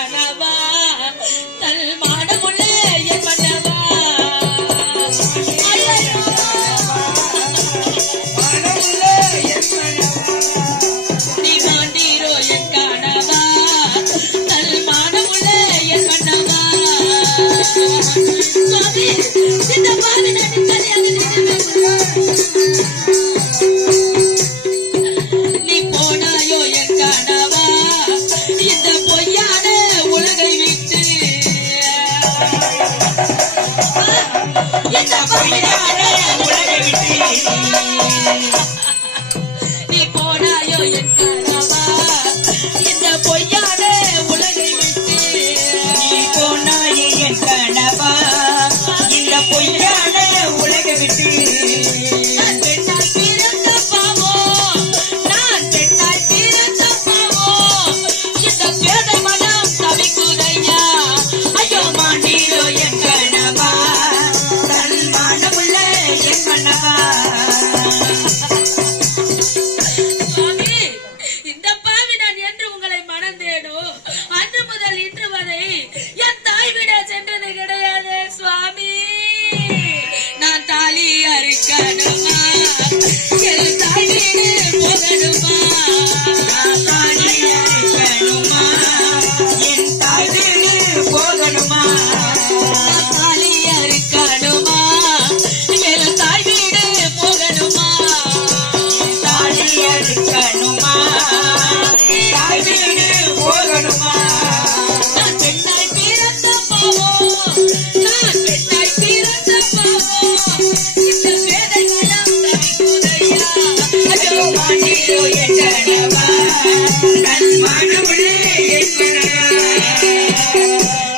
கணவா தல் மானமுள்ள என் மன்னவா நீ மாண்டீரோ என் கணவா தல் மானமுள்ள என் மன்னவா சுவாமி இந்த பாவி நான் நீ போனாயோ என் கணவா இந்த பொய்யான உலகை விட்டு இந்த பொய்யான உலகை விட்டு நீ போனாயோ என் கணவா இந்த பொய்யான உலகை விட்டு நீ போனாயோ என் கணவா இந்த பொய்யான உலகை விட்டு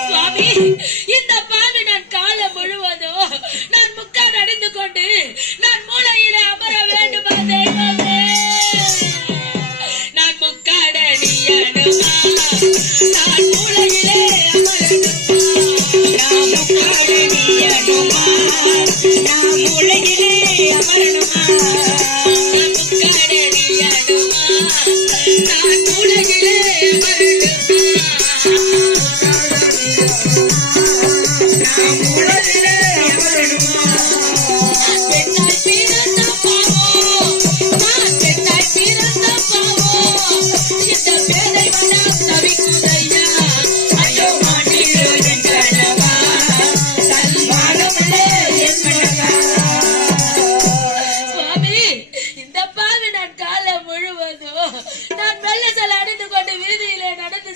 சுவாமி இந்த பாவி நான் காலம் முழுவதும் நான் முக்காடு அடைந்து கொண்டு நான் மூளையிலே அமர வேண்டுமா தெய்வமே நான் முக்காடு அணியணுமா நான் மூளையிலே அமரணுமா நான் முக்காடு அணியணுமா நான் மூளையிலே அமரணுமா நான் உலகிலே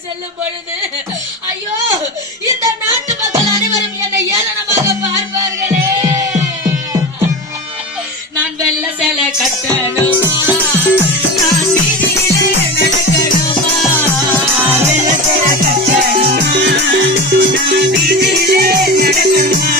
செல்லும் பொழுது ஐயோ இந்த நாட்டு மக்கள் அனைவரும் என்னை ஏளனமாக பார்ப்பார்களே நான் வெள்ள சேலை கட்டணுமா நான் வீதியிலே நடக்கணுமா வெள்ள சேலை கட்டணுமா நான் வீதியிலே நடக்கணுமா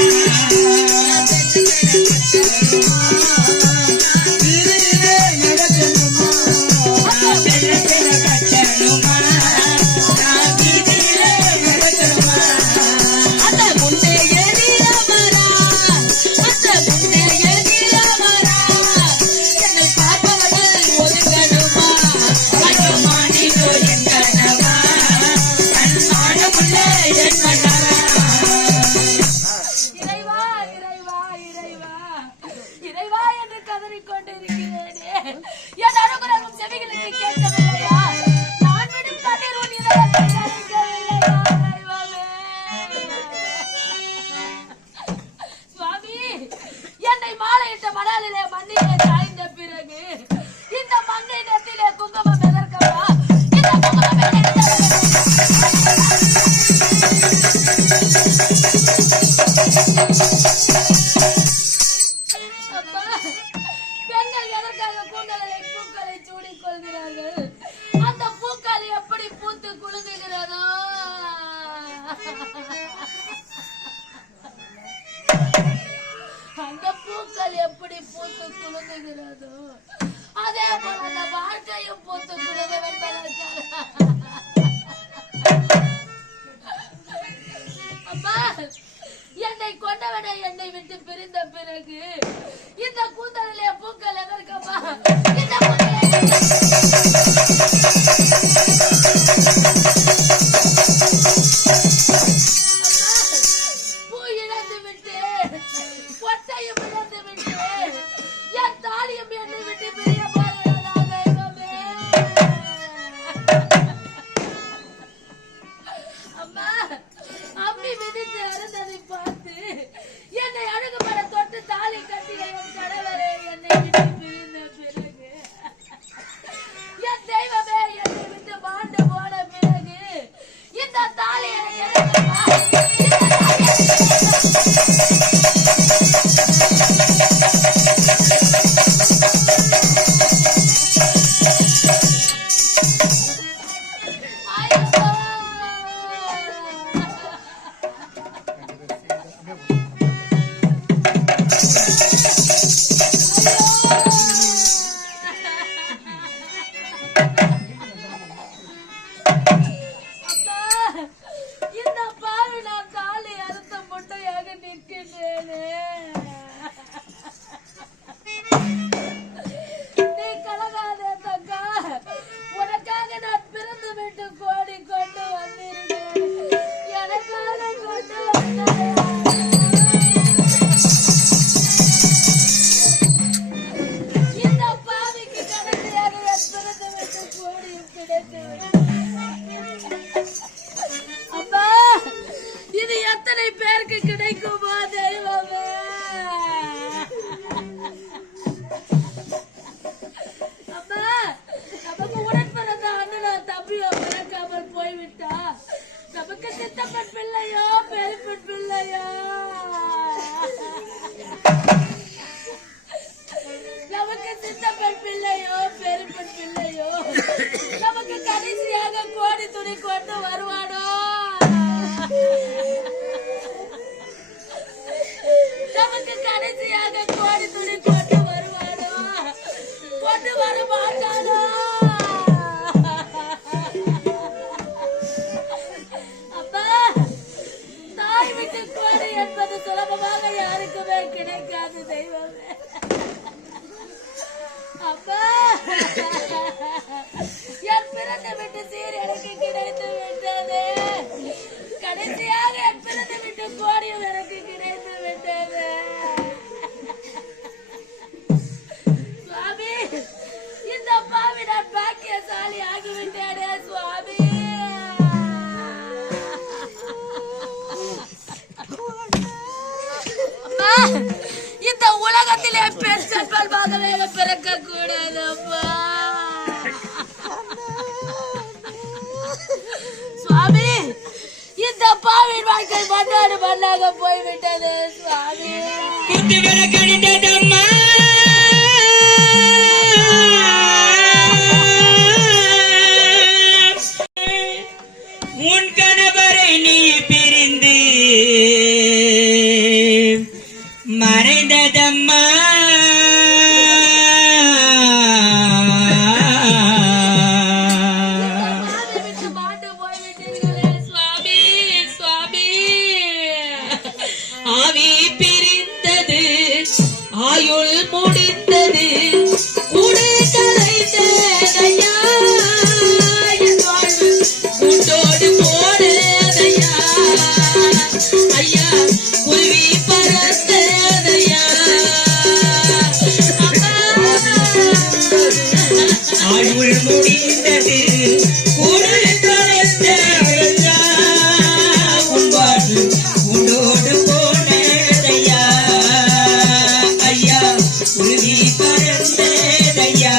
அந்த பூக்கள் எப்படி பூத்து குலுங்குகிறதோ அதே போல அந்த வாழ்க்கையும் பூத்து குலுங்க அம்மா, என்னை கொண்டவனை என்னை விட்டு பிரிந்த பிறகு இந்த கூந்தலிலே பூக்கள் எதற்கம்மா? இந்த கூந்தலை கடைசியாக கோடி துணி கொண்டு வருவானோ, கொண்டு வர மாட்டானோ? அப்பா, தாய் விட்டு கோடி என்பது சுலபமாக யாருக்குமே கிடைக்காது தெய்வமே. அப்பா, என் பிறந்த விட்டு சீர் எனக்கு கிடைத்து விட்டது. கடைசியாக என் பிறந்த விட்டு கோடியும் எனக்கு கிடைத்து விட்டது. சுவாமி, இந்த பாவி நான் பாக்கியசாலி ஆகிவிட்டேனே சுவாமி. இந்த உலகத்திலே பெண் செல்வமாகவே பிறக்க கூடாது அம்மா. சுவாமி, இந்த பாவின் வாழ்க்கை மண்ணோடு மண்ணாக போய்விட்டது சுவாமி. உன் கணவரை நீ பிரிந்து மறைந்ததம்மா. ஆவி பிரிந்தது, ஆயுள் முடிந்தது, கூடு கலைந்ததையா, கூட்டோடு போனதையா, ஐயா குருவி பறந்ததையா, ஆயுள் முடிந்தது, கூடு கலைந்ததையா, உன்பாடு உண்டோடு போனதையா, ஐயா குருவி பறந்ததையா.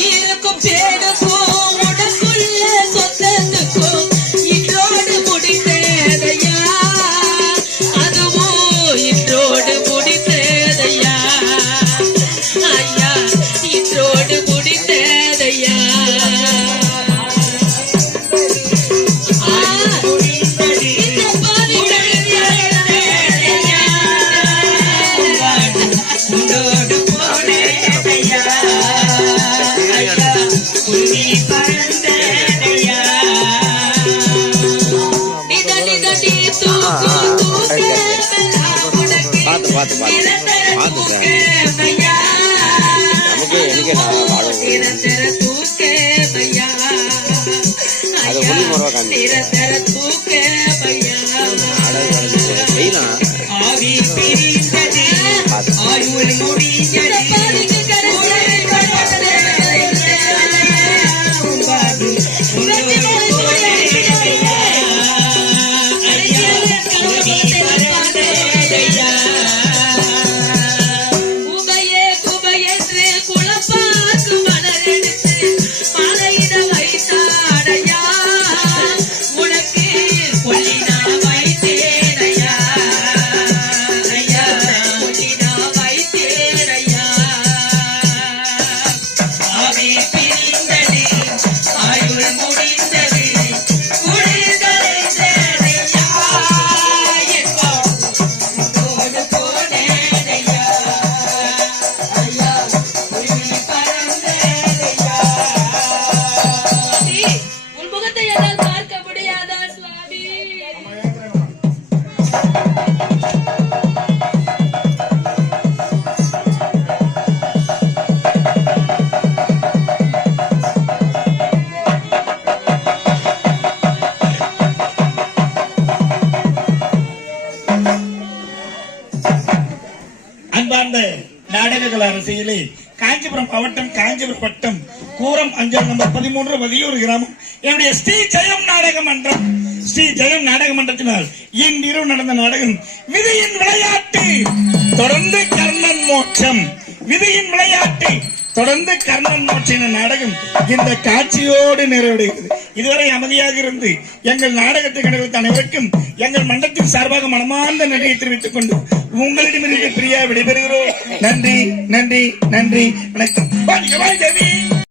ஈருக்கும் பேருக்கும் உடம்புள்ள சொந்தத்துக்கும் இன்றோடு முடிந்ததையா, அதுவும் இன்றோடு முடிந்ததையா, ஐயா இன்றோடு முடிந்ததையா. நமக்கு எனக்கு அது ஒளி முறை செய்யலாம். அன்பார்ந்த நாடக அரசியலே காஞ்சிபுரம் மாவட்டம் காஞ்சிபுரம் வட்டம் கூரம் அஞ்சல் நம்பர் 13 வதியூர் கிராமம் என்னுடைய ஸ்ரீ ஜெயம் நாடக மன்றம். ஸ்ரீ ஜெயம் நாடக மன்றத்தினால் இன்றிரவு நடந்த நாடகம் விதியின் விளையாட்டு தொடர்ந்து கர்ணன் மோட்சம். விதியின் விளையாட்டு தொடர்ந்து கர்ணன் மோட்ச நாடகம் இந்த காட்சியோடு நிறைவடைகிறது. இதுவரை அமைதியாக இருந்து எங்கள் நாடகத்தை கண்டவர்களுக்கு அனைவருக்கும் எங்கள் மன்றத்தின் சார்பாக மனமார்ந்த நன்றியை தெரிவித்துக் கொண்டு உங்களிடமிருந்து பிரியா விடைபெறுகிறோம். நன்றி நன்றி நன்றி, வணக்கம்.